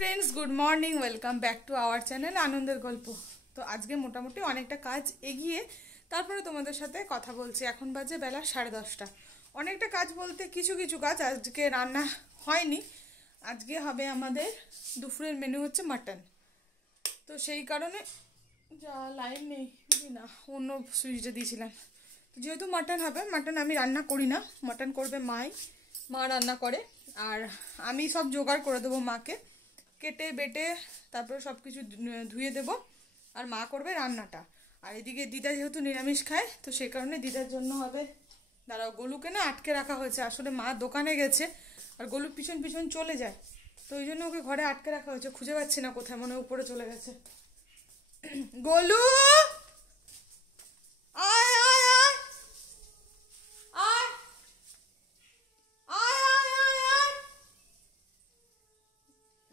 Friends, good morning, welcome back to our channel আনন্দের গল্প। তো আজকে মোটামুটি অনেকটা কাজ এগিয়ে তারপরে তোমাদের সাথে কথা বলছি। এখন বাজে বেলা 10:30। অনেকটা কাজ বলতে কিছু কিছু কাজ আজকে রান্না হয়নি। আজকে হবে আমাদের দুপুরের মেনু হচ্ছে মাটন। তো সেই কারণে যা লাইন নেই না, অন্য সুইচটা দিয়েছিলাম। তো যেহেতু মাটন হবে, মাটন আমি রান্না করি না, মাটন করবে মা রান্না করে। আর আমি সব জোগাড় করে দেবো মাকে, কেটে বেটে তারপরে সব কিছু ধুয়ে দেবো, আর মা করবে রান্নাটা। আর এদিকে দিদা যেহেতু নিরামিষ খায়, তো সেই কারণে দিদার জন্য হবে, দাঁড়াও, গলুকে না আটকে রাখা হয়েছে। আসলে মা দোকানে গেছে আর গলু পিছন পিছন চলে যায়, তো ওই জন্য ওকে ঘরে আটকে রাখা হয়েছে। খুঁজে পাচ্ছি না কোথায়, মনে হয় উপরে চলে গেছে। গলু আয় আয় আয় আয় আয় আয় আয় আয়,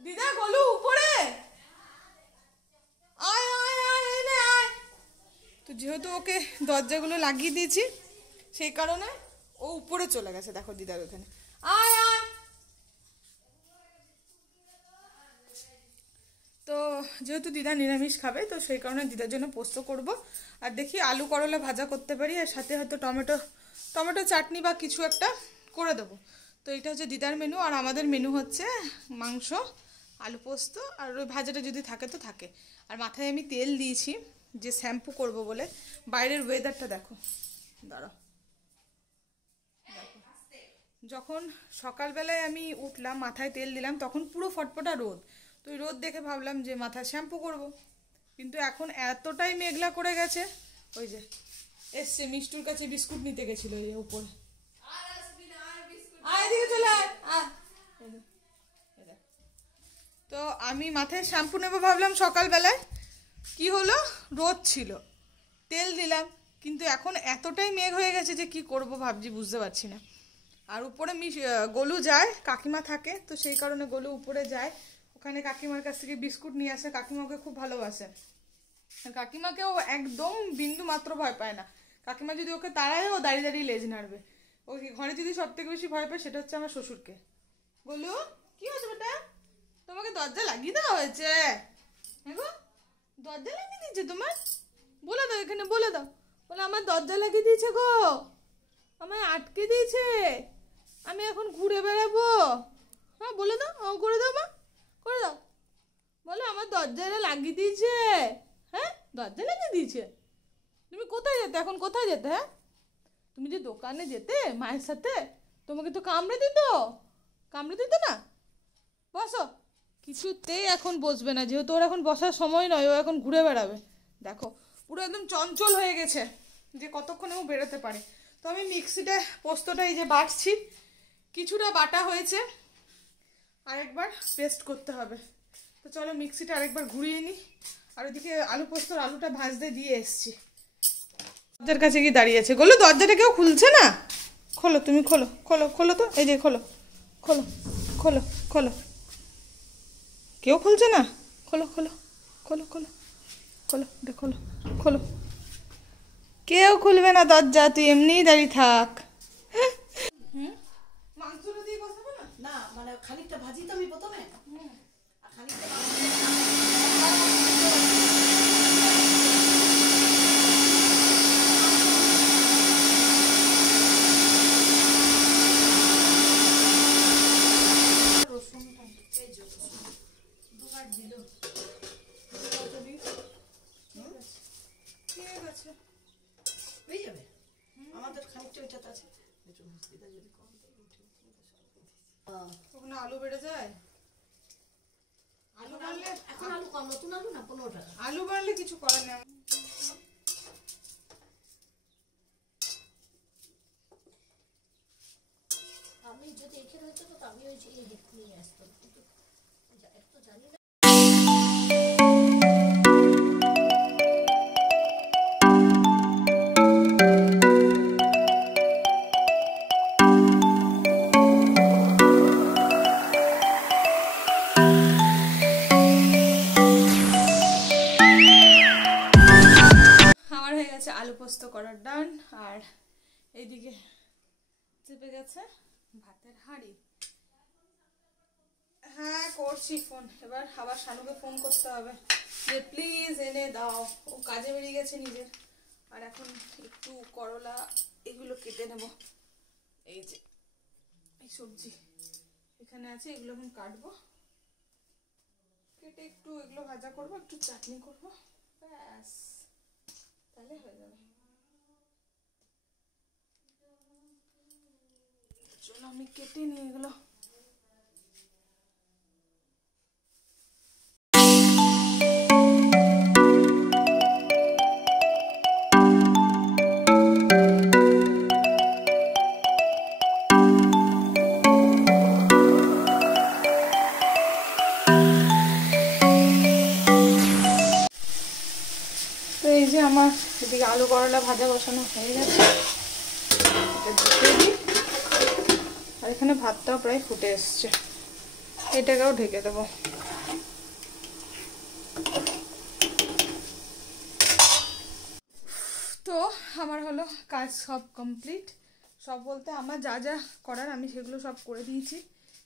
দিদা গলু উপরে আয় আয় আয় এনে আয়। তো যেহেতু ওকে দরজাগুলো লাগিয়ে দিয়েছি, সেই কারণে ও উপরে চলে গেছে। দেখো দিদার ওখানে, আয় আয়। তো যেহেতু দিদা নিরামিষ খাবে, তো সেই কারণে দিদার জন্য পোস্ত করব। আর দেখি আলু করলা ভাজা করতে পারি, আর সাথে হয়তো টমেটো চাটনি বা কিছু একটা করে দেবো। তো এটা হচ্ছে দিদার মেনু, আর আমাদের মেনু হচ্ছে মাংস, আলু পোস্ত, আর ওই ভাজাটা যদি থাকে তো থাকে। আর মাথায় আমি তেল দিয়েছি যে শ্যাম্পু করব বলে। বাইরের ওয়েদারটা দেখো, দাঁড়াও, যখন সকালবেলায় আমি উঠলাম, মাথায় তেল দিলাম, তখন পুরো ফটফটা রোদ। তো ওই রোদ দেখে ভাবলাম যে মাথায় শ্যাম্পু করব, কিন্তু এখন এতটাই মেঘলা করে গেছে। ওই যে এসছে মিষ্টুর কাছে বিস্কুট নিতে গেছিল, ওই উপরে। তো আমি মাথায় শ্যাম্পু নেবো ভাবলাম সকালবেলায়, কি হলো, রোদ ছিল, তেল দিলাম, কিন্তু এখন এতটাই মেঘ হয়ে গেছে যে কি করব ভাবছি, বুঝতে পারছি না। আর উপরে গলু যায়, কাকিমা থাকে, তো সেই কারণে গলু উপরে যায়, ওখানে কাকিমার কাছ থেকে বিস্কুট নিয়ে আসে। কাকিমা ওকে খুব ভালোবাসে, আর কাকিমাকেও একদম বিন্দু মাত্র ভয় পায় না। কাকিমা যদি ওকে তাড়ায়, ও দাঁড়িয়ে দাঁড়িয়ে লেজ নাড়বে। ওকে ঘরে যদি সব থেকে বেশি ভয় পায়, সেটা হচ্ছে আমার শ্বশুরকে। গলু, কি হয়েছে বেটা? তোমাকে দরজা লাগিয়ে দেওয়া হয়েছে? হ্যাঁ গো, দরজা লাগিয়ে দিয়েছে তোমার? বলে দাও, এখানে বলে দাও, বলে আমার দরজা লাগিয়ে দিয়েছে গো, আমায় আটকে দিয়েছে, আমি এখন ঘুরে বেড়াবো। হ্যাঁ বলে দাও, করে দাও মা, করে দাও, বলো আমার দরজাটা লাগিয়ে দিয়েছে। হ্যাঁ, দরজা লাগিয়ে দিয়েছে? তুমি কোথায় যেতে এখন, কোথায় যেতে? হ্যাঁ, তুমি যে দোকানে যেতে মায়ের সাথে, তোমাকে তো কামড়ে দিত না? বসো। কিছুতেই এখন বসবে না, যেহেতু ওর এখন বসার সময় নয়, ও এখন ঘুরে বেড়াবে। দেখো পুরো একদম চঞ্চল হয়ে গেছে, যে কতক্ষণে ও বেরোতে পারে। তো আমি মিক্সিতে পোস্তটা এই যে বাটছি, কিছুটা বাটা হয়েছে, আরেকবার পেস্ট করতে হবে। তো চলো মিক্সিটা আরেকবার ঘুরিয়ে নিই। আর ওদিকে আলু পোস্তর আলুটা ভাজতে দিয়ে এসছি। দরজার কাছে গিয়ে দাঁড়িয়েছে। বললো দরজাটা কেউ খুলছে না, খোলো, তুমি খোলো খোলো খোলো, তো এই যে খোলো খোলো খোলো খোলো, কেউ খুলছে না, খোলো খোলো খোলো খোলো খোলো, খোলো খোলো, কেউ খুলবে না দরজা, তুই এমনিই দাঁড়িয়ে থাক। মাংসটা দিয়ে বসাবো না? না, মানে খানিকটা ভাজি তো আমি প্রথমে, আর খানিকটা রসুনটা এই যে দুবার দিল। ঠিক আছে, হয়ে যাবে। আমাদের খানিকটা ওইটাতে আছে, একটু হসপিটাল যদি কম ওখানে আলু বেড়ে যায়। আলু বাড়লে, এখন আলু কম, নতুন আলু না 15 টাকা। আলু বাড়লে কিছু করার নেই। আমি যদি এখানে হতো তো আমি ওই যে হেড নিয়ে আসতাম, কিন্তু একটু জানি না। আমার হয়ে গেছে আলু পোস্ত করার ডান। আর এইদিকে চেপে গেছে ভাতের হাঁড়ি। হ্যাঁ করছি ফোন, এবার আবার শানুকে ফোন করতে হবে যে প্লিজ এনে দাও। ও কাজে বেরিয়ে গেছে নিজের। আর এখন একটু করলা এগুলো কেটে নেব। এই যে এই সবজি এখানে আছে, এগুলো এখন কাটবো, কেটে একটু এগুলো ভাজা করবো, একটু চাটনি করবো, ব্যাস তাহলে হয়ে যাবে। চলো আমি কেটে নিই এগুলো। তো এই যে আমার এদিকে আলু করলা ভাজা বসানো হয়ে গেছে, এটা ঢেকে দিই। আর এখানে ভাতটাও প্রায় ফুটে এসছে, এটাকেও ঢেকে দেবো। তো আমার হলো কাজ সব কমপ্লিট। সব বলতে আমার যা যা করার আমি সেগুলো সব করে দিয়েছি।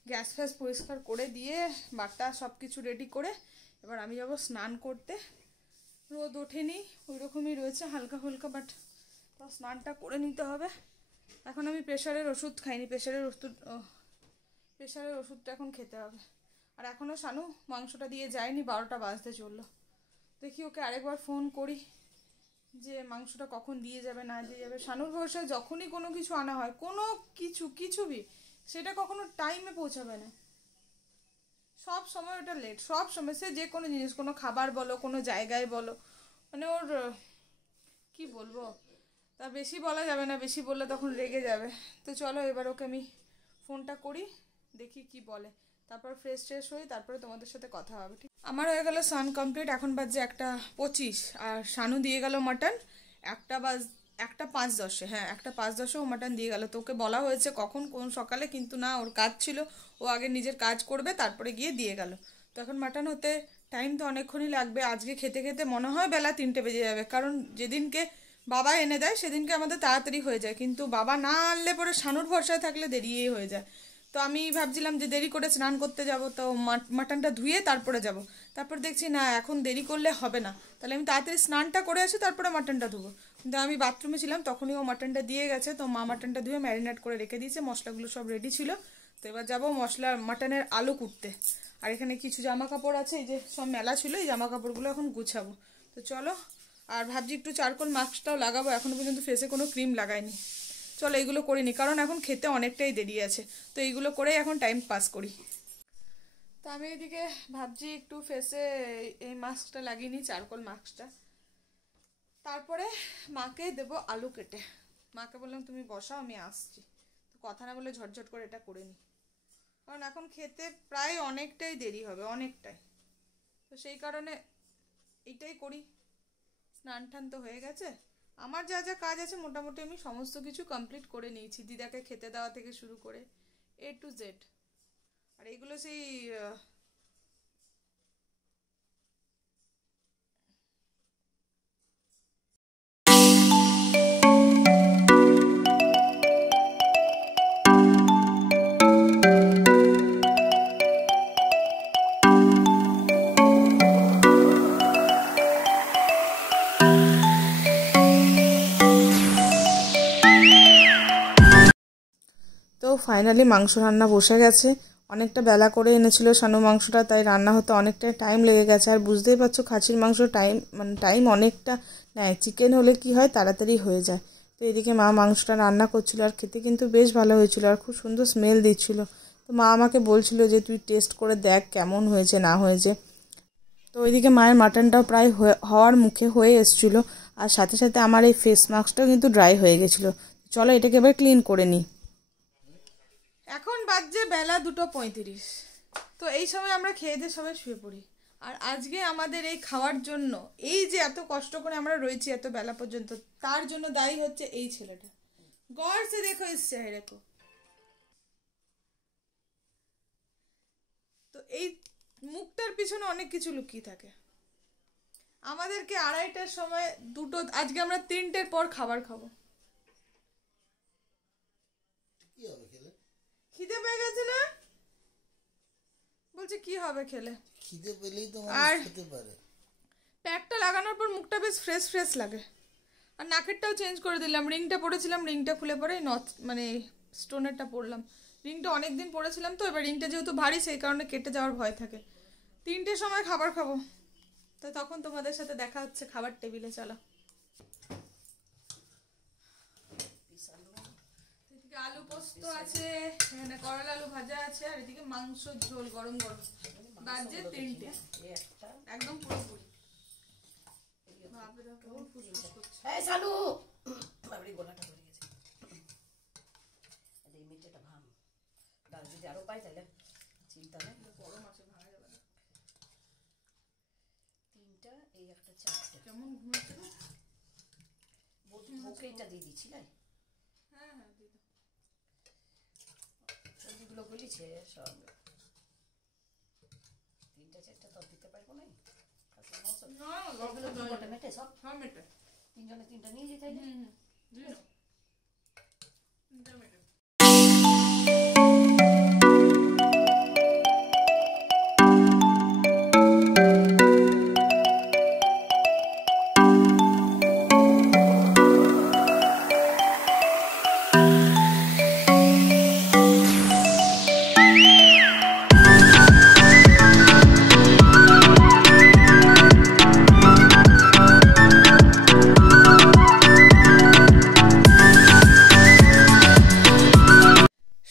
গ্যাস ফ্যাস পরিষ্কার করে দিয়ে বাটা সব কিছু রেডি করে এবার আমি যাব স্নান করতে। রোদ ওঠেনি, ওই রকমই রয়েছে হালকা হালকা, বাট তো স্নানটা করে নিতে হবে। এখন আমি প্রেশারের ওষুধ খাইনি, প্রেশারের ওষুধটা এখন খেতে হবে। আর এখনও শানু মাংসটা দিয়ে যায়নি, 12টা বাজতে চললো। দেখি ওকে আরেকবার ফোন করি যে মাংসটা কখন দিয়ে যাবে না দিয়ে যাবে। শানুর ভরসায় যখনই কোনো কিছু আনা হয়, কোনো কিছুবি সেটা কখনো টাইমে পৌঁছাবে না, সব সময় ওটা লেট, সব সময়। সে যে কোনো জিনিস, কোনো খাবার বলো, কোনো জায়গায় বলো, মানে ওর কি বলবো, তা বেশি বলা যাবে না, বেশি বললে তখন রেগে যাবে। তো চলো এবার ওকে আমি ফোনটা করি, দেখি কি বলে, তারপর ফ্রেশ হই, তারপরে তোমাদের সাথে কথা হবে। ঠিক আমার হয়ে গেল স্নান কমপ্লিট, এখন বাজে 1:25। আর শানু দিয়ে গেল মাটন 1:05, হ্যাঁ 1:05 ও মাটন দিয়ে গেল। তোকে বলা হয়েছে কখন কোন সকালে, কিন্তু না, ওর কাজ ছিল, ও আগে নিজের কাজ করবে তারপরে গিয়ে দিয়ে গেল। তো এখন মাটন হতে টাইম তো অনেকক্ষণই লাগবে। আজকে খেতে খেতে মনে হয় বেলা 3টে বেজে যাবে, কারণ যেদিনকে বাবা এনে দেয় সেদিনকে আমাদের তাড়াতাড়ি হয়ে যায়, কিন্তু বাবা না আনলে পরে শানুর ভরসায় থাকলে দেরিই হয়ে যায়। তো আমি ভাবছিলাম যে দেরি করে স্নান করতে যাব, তো মাটনটা ধুয়ে তারপরে যাব। তারপর দেখছি না, এখন দেরি করলে হবে না, তাহলে আমি তাড়াতাড়ি স্নানটা করে আসি তারপরে মাটনটা ধুবো। কিন্তু আমি বাথরুমে ছিলাম, তখনই ও মাটনটা দিয়ে গেছে। তো মা মাটনটা ধুয়ে ম্যারিনেট করে রেখে দিয়েছে, মশলাগুলো সব রেডি ছিল। তো এবার যাবো মাটনের আলু কুটতে। আর এখানে কিছু জামা কাপড় আছে, এই যে সব মেলা ছিল, এই জামা কাপড়গুলো এখন গুছাবো। তো চলো, আর ভাবছি একটু চারকোল মাস্কটাও লাগাবো, এখনো পর্যন্ত ফেসে কোনো ক্রিম লাগাইনি। চলো এইগুলো করিনি, কারণ এখন খেতে অনেকটাই দেরি আছে। তো এইগুলো করেই এখন টাইম পাস করি। তো আমি এদিকে ভাবছি একটু ফেসে এই মাস্কটা লাগিয়ে নিই, চারকোল মাস্কটা। তারপরে মাকে দেবো আলু কেটে। মাকে বললাম তুমি বসাও, আমি আসছি। তো কথা না বলে ঝটঝট করে এটা করে নিই, কারণ এখন খেতে প্রায় অনেকটাই দেরি হবে, অনেকটাই। তো সেই কারণে এইটাই করি। স্নান টান তো হয়ে গেছে, আমার যা যা কাজ আছে মোটামুটি আমি সমস্ত কিছু কমপ্লিট করে নিয়েছি, দিদাকে খেতে দেওয়া থেকে শুরু করে A to Z। আর এগুলো সেই তো ফাইনালি মাংস রান্না বসে গেছে। অনেকটা বেলা করে এনেছিল শানু মাংসটা, তাই রান্না হতে অনেকটা টাইম লেগে গেছে। আর বুঝতেই পারছো খাসির মাংস টাইম অনেকটা নেয়, চিকেন হলে কি হয় তাড়াতাড়ি হয়ে যায়। তো এদিকে মা মাংসটা রান্না করছিল, আর খেতে কিন্তু বেশ ভালো হয়েছিল, আর খুব সুন্দর স্মেল দিচ্ছিল। তো মা আমাকে বলছিল যে তুই টেস্ট করে দেখ কেমন হয়েছে না হয়েছে। তো ওইদিকে মায়ের মাটনটাও প্রায় হওয়ার মুখে হয়ে এসেছিলো, আর সাথে সাথে আমার এই ফেস মাস্কটাও কিন্তু ড্রাই হয়ে গেছিলো। চলো এটাকে এবার ক্লিন করে নিই। এখন বাজছে বেলা 2:35। তো এই সময় আমরা খেয়ে দিয়ে সবাই শুয়ে পড়ি। আর আজকে আমাদের এই খাওয়ার জন্য, এই যে এত কষ্ট করে আমরা রয়েছি এত বেলা পর্যন্ত, তার জন্য দায়ী হচ্ছে এই ছেলেটা। গড় সে দেখো ইস চেহারে কো। তো এই মুখটার পিছনে অনেক কিছু লুকিয়ে থাকে। আমাদেরকে 2:30টার সময় আজকে আমরা 3টের পর খাবার খাবো। খিদে পেয়ে গেছে না, বলছে কি হবে খেলে, খিদে পেলেই তো আর মানুষ খেতে পারে। প্যাকটা লাগানোর পর মুখটা বেশ ফ্রেশ ফ্রেশ লাগে। আর নাকেরটাও চেঞ্জ করে দিলাম, রিংটা পরেছিলাম, রিংটা খুলে পরে মানে স্টোনেরটা পরলাম। রিংটা অনেক দিন পরেছিলাম তো, এবার রিংটা যেহেতু ভারী সেই কারণে কেটে যাওয়ার ভয় থাকে। 3টের সময় খাবার খাবো, তো তখন তোমাদের সাথে দেখা হচ্ছে খাবার টেবিলে। চলো। এদিকে আলু পোস্ত আছে, এখানে করলা আলু ভাজা আছে, আর এদিকে মাংস ঝোল গরম গরম। বাজে 3টে, একদম পুরোপুরি। বাপরে বাপ, কেমন ফুসফুস করছে। এই চালু বাবরি গলাটা ধরে গেছে। এই মিটটা ভাঙ ডাল যদি আরো পাই তাহলে চিন্তা নেই। গরম আছে, ভাঙা যাবে না। 3টা এই একটা 4টা। কেমন ঘুমাচ্ছে না? ওকে এটা দিয়ে দিচ্ছি না। হ্যাঁ হ্যাঁ দিদি। সবজিগুলো গলিছে সব। 3টা 4টা তো দিতে পারবো না। মেটে সব হ্যাঁ মেটে। 3জনে 3টা নিয়ে যেতে হয়। দিই না। মেটে।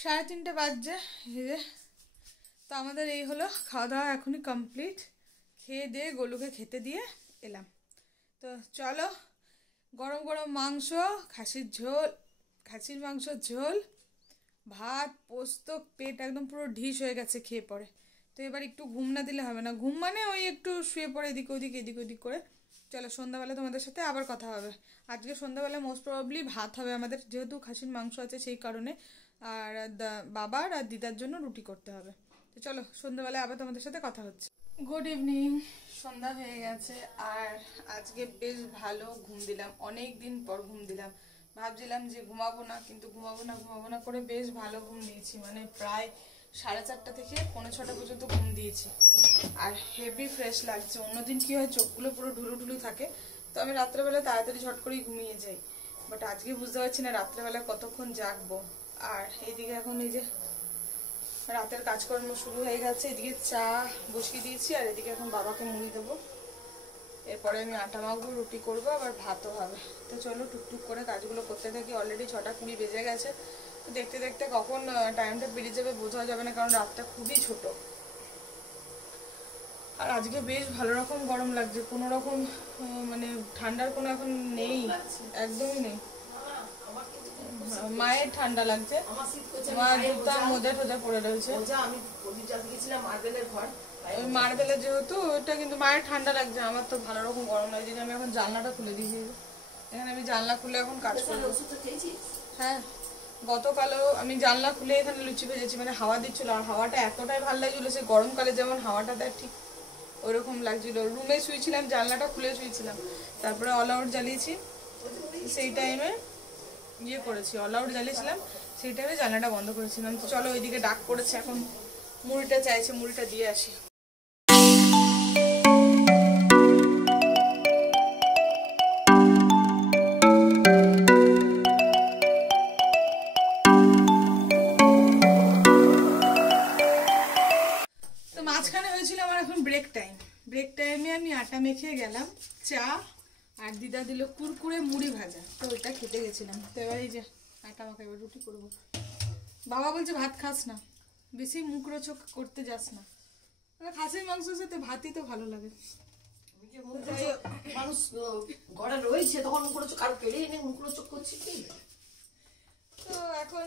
সাড়ে 3টে বাজছে। এই যে তো আমাদের এই হলো খাওয়া দাওয়া, এখনই কমপ্লিট। খেয়ে দিয়ে গোলুকে খেতে দিয়ে এলাম। তো চলো, গরম গরম মাংস, খাসির মাংস ঝোল, ভাত, পোস্ত, পেট একদম পুরো ঢিস হয়ে গেছে খেয়ে পরে। তো এবার একটু ঘুম না দিলে হবে না, ঘুম মানে ওই একটু শুয়ে পড়ে এদিক ওদিক করে। চলো সন্ধ্যাবেলা তোমাদের সাথে আবার কথা হবে। আজকে সন্ধ্যাবেলা মোস্ট প্রবাবলি ভাত হবে আমাদের, যেহেতু খাসির মাংস আছে সেই কারণে। আর বাবার আর দিদার জন্য রুটি করতে হবে। তো চলো সন্ধ্যাবেলায় আবার তোমাদের সাথে কথা হচ্ছে। গুড ইভিনিং, সন্ধ্যা হয়ে গেছে। আর আজকে বেশ ভালো ঘুম দিলাম, অনেক দিন পর ঘুম দিলাম। ভাবছিলাম যে ঘুমাবো না, কিন্তু ঘুমাবো না করে বেশ ভালো ঘুম দিয়েছি। মানে প্রায় 4:30 থেকে 5:45 পর্যন্ত ঘুম দিয়েছি। আর হেভি ফ্রেশ লাগছে। অন্যদিন কি হয়, চোখগুলো পুরো ঢুলু থাকে, তো আমি রাত্রেবেলা তাড়াতাড়ি ঝট করেই ঘুমিয়ে যাই। বাট আজকে বুঝতে পারছি না রাত্রেবেলা কতক্ষণ জাগবো। আর এইদিকে এখন এই যে রাতের কাজকর্ম শুরু হয়ে গেছে। এদিকে চা বসিয়ে দিয়েছি, আর এদিকে এখন বাবাকে মুড়ি দেবো। এরপরে আমি আটা মাখবো, রুটি করবো, আবার ভাতও হবে। তো চলো টুকটুক করে কাজগুলো করতে থাকি। অলরেডি 6:20 বেজে গেছে। তো দেখতে দেখতে কখন টাইমটা বেরিয়ে যাবে বোঝা যাবে না, কারণ রাতটা খুবই ছোট। আর আজকে বেশ ভালো রকম গরম লাগছে, কোনো রকম মানে ঠান্ডার কোনো এখন নেই, একদমই নেই। মায়ের ঠান্ডা লাগছে, মা জুতা মোজা টোজা পরে রয়েছে। ওই মার্বেলের যেহেতু ওইটা, কিন্তু মায়ের ঠান্ডা লাগছে, আমার তো ভালো রকম গরম লাগছে। আমি এখন জানলাটা খুলে দিয়েছি, এখানে আমি জানলা খুলে এখন কাজ করবো। হ্যাঁ, গতকালও আমি জানলা খুলে এখানে লুচি ভেজেছি, মানে হাওয়া দিচ্ছিল। আর হাওয়াটা এতটাই ভালো লাগছিল, সে গরমকালে যেমন হাওয়াটা দেয় ঠিক ওইরকম লাগছিল। রুমে শুয়েছিলাম, জানলাটা খুলে শুয়েছিলাম, তারপরে অল আউট জ্বালিয়েছি। সেই টাইমে করেছি, অল আউট জ্বালিয়েছিলাম, সেই টাইমে জানলাটা বন্ধ করেছিলাম। তো চলো ওইদিকে ডাক পড়েছে, এখন মুড়িটা চাইছে, মুড়িটা দিয়ে আসি। তো মাঝখানে হয়েছিল আমার এখন ব্রেক টাইমে আমি আটা মেখে গেলাম, চা আর দিদা দিল কুরকুরে মুড়ি ভাজা, তো ওইটা খেতে গেছিলাম। তো এবার এই যে আটা মাখা, এবার রুটি করবো। বাবা বলছে ভাত খাস না, বেশি মুখরোচক করতে যাস না। খাসির মাংসের সাথে ভাতই তো ভালো লাগে। মানুষ ঘরে রয়েছে তখন মুখরোচক, আর পেলে এনে মুখরোচক করছে কি। তো এখন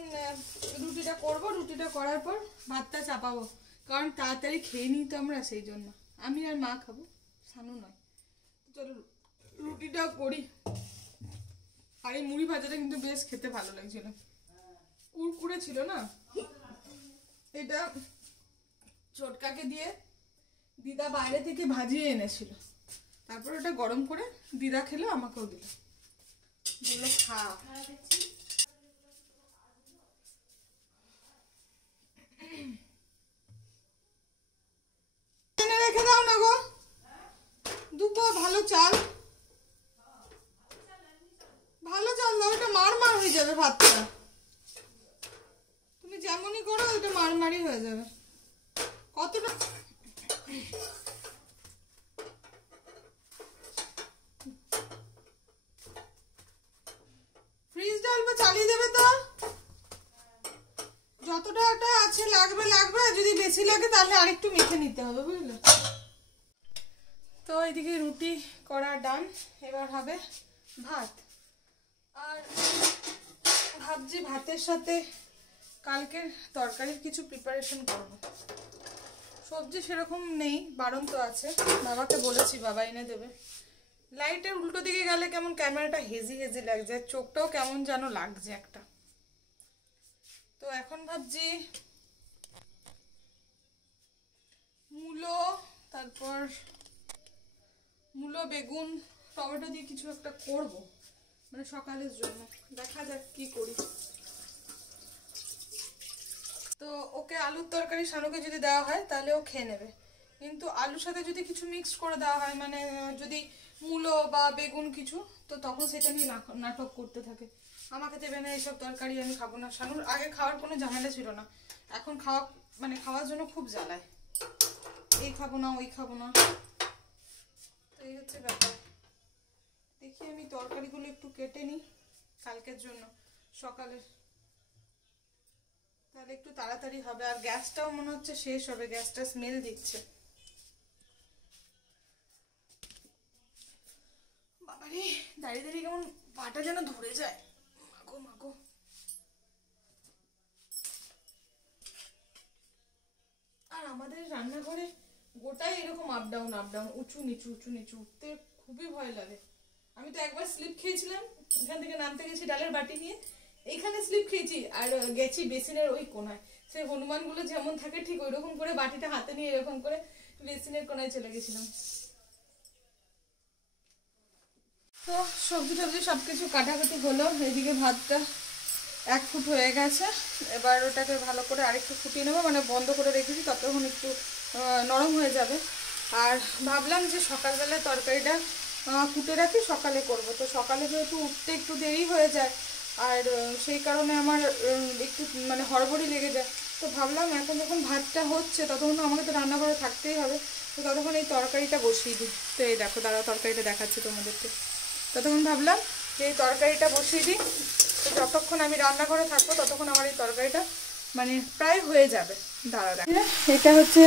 রুটিটা করব, রুটিটা করার পর ভাতটা চাপাবো, কারণ তাড়াতাড়ি খেয়ে নিই তো আমরা, সেই জন্য। আমি আর মা খাবো, সানু নয়। চলো রুটিটা করি। আর এই মুড়ি ভাজাটা কিন্তু বেশ খেতে ভালো লাগছিল, কুরকুরে ছিল না। এটা ছোটকাকে দিয়ে দিদা বাইরে থেকে ভাজিয়ে এনেছিল, তারপর ওটা গরম করে দিদা খেলো, আমাকেও দিল, বললো খা। দাও না গো, দুপো ভালো চাল, ভালো চাল দাও, ওটা মারমার হয়ে যাবে ভাতটা। তুমি যেমনই করো ওটা মারমারি হয়ে যাবে। কতটা ফ্রিজ ডালবে চালিয়ে দেবে তো, যতটা ওটা আছে লাগবে লাগবে, যদি বেশি লাগে তাহলে আরেকটু মেখে নিতে হবে, বুঝলে। তো এদিকে রুটি করা ডান, এবার হবে ভাত। আর ভাবছি ভাতের সাথে কালকের তরকারির কিছু প্রিপারেশন করব। সবজি সেরকম নেই, বারণ তো আছে, বাবাকে বলেছি বাবা এনে দেবে। লাইটের উল্টো দিকে গেলে কেমন ক্যামেরাটা হেজি হেজি লাগছে, চোখটাও কেমন যেন লাগছে একটা। তো এখন ভাবছি মূলো, তারপর মূলো বেগুন টমেটো দিয়ে কিছু একটা করব, মানে সকালের জন্য। দেখা যাক কি করি। তো ওকে আলুর তরকারি শানুকে যদি দেওয়া হয় তাহলে ও খেয়ে নেবে, কিন্তু আলুর সাথে যদি কিছু মিক্স করে দেওয়া হয়, মানে যদি মূলো বা বেগুন কিছু, তো তখন সেটা নিয়ে নাটক করতে থাকে, আমাকে দেবে না এইসব তরকারি, আমি খাবো না। শানুর আগে খাওয়ার কোনো ঝামেলা ছিল না, এখন খাওয়ার জন্য খুব জ্বালায়, এই খাবো না ওই খাবো না। তো এই হচ্ছে ব্যাপার। দেখি আমি তরকারিগুলো একটু কেটে নিই কালকের জন্য সকালের, তাহলে একটু তাড়াতাড়ি হবে। আর গ্যাসটাও মনে হচ্ছে শেষ হবে, গ্যাসটা স্মেল দিচ্ছে। বাবারে দাঁড়িয়ে দাঁড়িয়ে কেমন পাটা যেন ধরে যায়, মাগো মাগো। আর আমাদের রান্নাঘরে গোটাই এরকম আপ ডাউন উঁচু নিচু উঠতে খুবই ভয় লাগে। আমি তো একবার স্লিপ খেয়েছিলাম, এখান থেকে নামতে গেছি ডালের বাটি নিয়ে, এইখানে স্লিপ খেয়েছি, আর গেছি বেসিনের ওই কোনায়। সেই হনুমানগুলো যেমন থাকে ঠিক ওই রকম করে বাটিটা হাতে নিয়ে এরকম করে বেসিনের কোনায় চলে গেছিলাম। তো সবজি টবজি সবকিছু কাটাকাটি হলো, এদিকে ভাতটা 1 ফুট হয়ে গেছে। এবার ওটাকে ভালো করে আরেকটু ফুটিয়ে নেবো, মানে বন্ধ করে রেখেছি, ততক্ষণ একটু নরম হয়ে যাবে। আর ভাবলাম যে সকালবেলা তরকারিটা কুটে রাখি, সকালে করব। তো সকালে যেহেতু উঠতে একটু দেরি হয়ে যায়, আর সেই কারণে আমার একটু মানে হড়বড়ি লেগে যায়। তো ভাবলাম এখন যখন ভাতটা হচ্ছে ততক্ষণ আমাকে তো রান্নাঘরে থাকতেই হবে, তো ততক্ষণ এই তরকারিটা বসিয়ে দিই। তো এই দেখো দাঁড়াও, তরকারিটা দেখাচ্ছি তোমাদেরকে। ততক্ষণ ভাবলাম যে এই তরকারিটা বসিয়ে দিই, তো যতক্ষণ আমি রান্নাঘরে থাকবো ততক্ষণ আমার এই তরকারিটা মানে প্রায় হয়ে যাবে। দাঁড়া, এটা হচ্ছে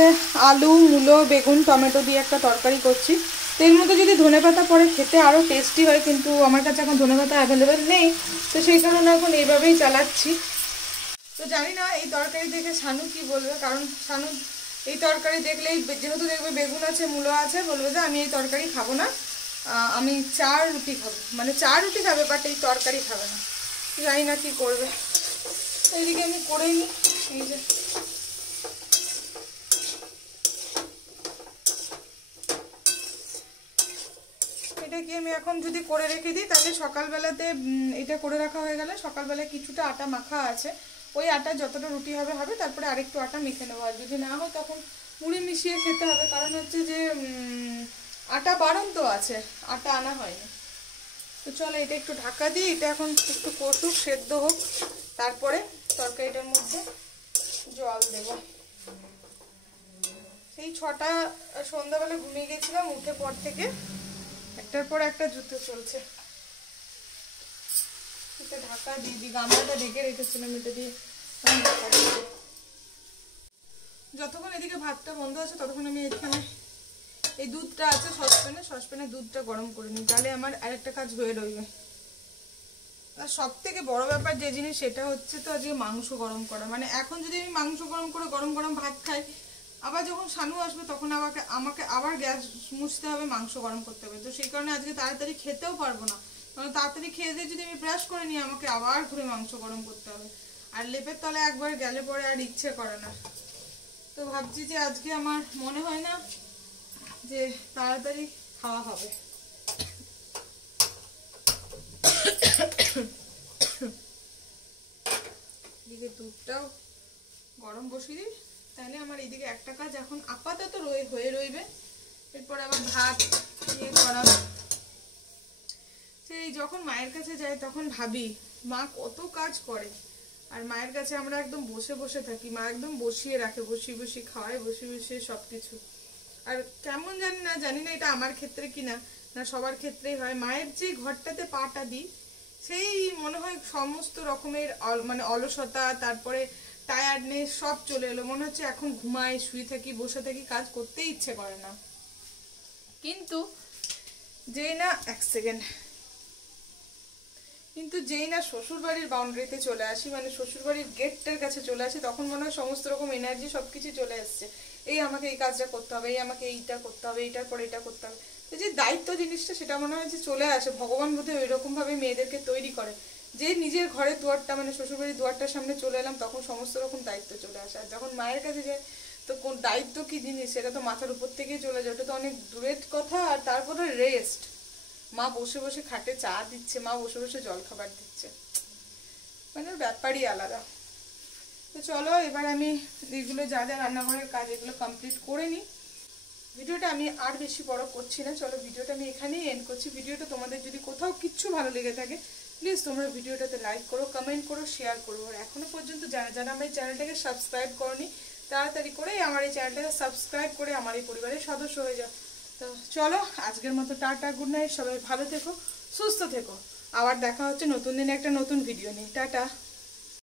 আলু মূলো বেগুন টমেটো দিয়ে একটা তরকারি করছি। তো এর মধ্যে যদি ধনেপাতা পরে খেতে আরও টেস্টি হয়, কিন্তু আমার কাছে এখন ধনেপাতা অ্যাভেলেবেল নেই, তো সেই কারণে এখন এইভাবেই চালাচ্ছি। তো জানি না এই তরকারি দেখে শানু কি বলবে, কারণ শানু এই তরকারি দেখলেই যেহেতু দেখবে বেগুন আছে মূলো আছে, বলবে যে আমি এই তরকারি খাবো না, আমি 4 রুটি খাবো, মানে 4 রুটি খাবে বাট এই তরকারি খাবে না। জানি না কি করবে। এইদিকে আমি করেই নিই। এই যে এটা কি আমি এখন যদি করে রেখে দিই তাহলে সকালবেলাতে এটা করে রাখা হয়ে গেলে সকালবেলায় কিছুটা আটা মাখা আছে, ওই আটা যতটা রুটি হবে হবে, তারপরে আরেকটু আটা মেখে নেবো। আর যদি না হয় তখন মুড়ি মিশিয়ে খেতে হবে, কারণ হচ্ছে যে আটা বারণ তো আছে, আটা আনা হয়নি। তো চলো এটা একটু ঢাকা দিই, এটা এখন একটু কষুক সেদ্ধ হোক, তারপরে তরকারিটার মধ্যে জল দেব। সেই 6টা সন্ধ্যাবেলা ঘুমিয়ে গেছিলাম, উঠে পর থেকে একটার পর একটা যুদ্ধ চলছে। এটা ঢাকা দিয়ে দিই, গামলাটা ঢেকে রেখেছিলাম এটা দিয়ে, যতক্ষণ এদিকে ভাতটা বন্ধ আছে ততক্ষণ আমি এখানে এই দুধটা আছে সসপ্যানে দুধটা গরম করে নিই, তাহলে আমার আরেকটা কাজ হয়ে রইবে। আর সব থেকে বড় ব্যাপার যে জিনিস সেটা হচ্ছে তো আজকে মাংস গরম করা। মানে এখন যদি আমি মাংস গরম করে গরম গরম ভাত খাই, আবার যখন শানু আসবে তখন আমাকে আবার গ্যাস মুছতে হবে, মাংস গরম করতে হবে। তো সেই কারণে আজকে তাড়াতাড়ি খেতেও পারবো না, কারণ তাড়াতাড়ি খেয়ে দিয়ে যদি আমি ব্রাশ করে নিই আমাকে আবার ঘুরে মাংস গরম করতে হবে, আর লেপের তলে একবার গেলে পরে আর ইচ্ছে করে না। তো ভাবছি যে আজকে আমার মনে হয় না যে তাড়াতাড়ি খাওয়া হবে। এদিকে দুধটাও গরম বসিয়ে দিই, তাহলে আমার এইদিকে একটা কাজ এখন আপাতত হয়ে রইবে, যখন মায়ের কাছে যাই তখন ভাবি মা কত কাজ করে, আর মায়ের কাছে আমরা একদম বসে বসে থাকি, মা একদম বসিয়ে রাখে, বসিয়ে বসিয়ে খাওয়ায়, বসিয়ে বসিয়ে সবকিছু। আর কেমন জানি না এটা আমার ক্ষেত্রে কিনা না সবার ক্ষেত্রেই হয়, মায়ের যে ঘরটাতে পাটা দিই সেই মনে হয় সমস্ত রকমের মানে অলসতা, তারপরে টায়ার্ডনেস সব চলে এলো, মনে হচ্ছে এখন ঘুমাই, শুয়ে থাকি, বসে থাকি, কাজ করতেই ইচ্ছে করে না। কিন্তু যেই না এক সেকেন্ড, কিন্তু যেই না শ্বশুরবাড়ির বাউন্ডারিতে চলে আসি, মানে শ্বশুরবাড়ির গেটটার কাছে চলে আসি, তখন মনে হয় সমস্ত রকম এনার্জি সবকিছু চলে আসছে। এই আমাকে এই কাজটা করতে হবে, এই আমাকে এইটা করতে হবে, এইটার পর এটা করতে হবে। তো যে দায়িত্ব জিনিসটা সেটা মনে হয় যে চলে আসে, ভগবান বোধহয় ওই রকম ভাবে মেয়েদেরকে তৈরি করে যে নিজের ঘরের দুয়ারটা মানে শ্বশুরবাড়ির দুয়ারটার সামনে চলে এলাম তখন সমস্ত রকম দায়িত্ব চলে আসে। আর যখন মায়ের কাছে যায় তো কোন দায়িত্ব কি জিনিস সেটা তো মাথার উপর থেকেই চলে যায়, ওটা তো অনেক দূরের কথা। আর তারপরে রেস্ট, মা বসে বসে খাটে চা দিচ্ছে, মা বসে বসে জল খাবার দিচ্ছে, মানে ব্যাপারই আলাদা। তো চলো এবার আমি এগুলো যা যা রান্নাঘরের কাজ এগুলো কমপ্লিট করে নিই। ভিডিওটা আমি আর বেশি বড় করছি না, চলো ভিডিওটা আমি এখানেই এন্ড করছি। ভিডিওটা তোমাদের যদি কোথাও কিচ্ছু ভালো লেগে থাকে প্লিজ তোমরা ভিডিওটাতে লাইক করো, কমেন্ট করো, শেয়ার করো। আর এখনো পর্যন্ত যারা যারা আমার এই চ্যানেলটাকে সাবস্ক্রাইব করনি তাড়াতাড়ি করে আমার এই চ্যানেলটাকে সাবস্ক্রাইব করে আমার এই পরিবারের সদস্য হয়ে যাও। তো চলো আজকের মতো টাটা, গুড নাইট, সবাই ভালো থেকো, সুস্থ থেকো। আবার দেখা হচ্ছে নতুন দিনে একটা নতুন ভিডিও নিয়ে। টাটা।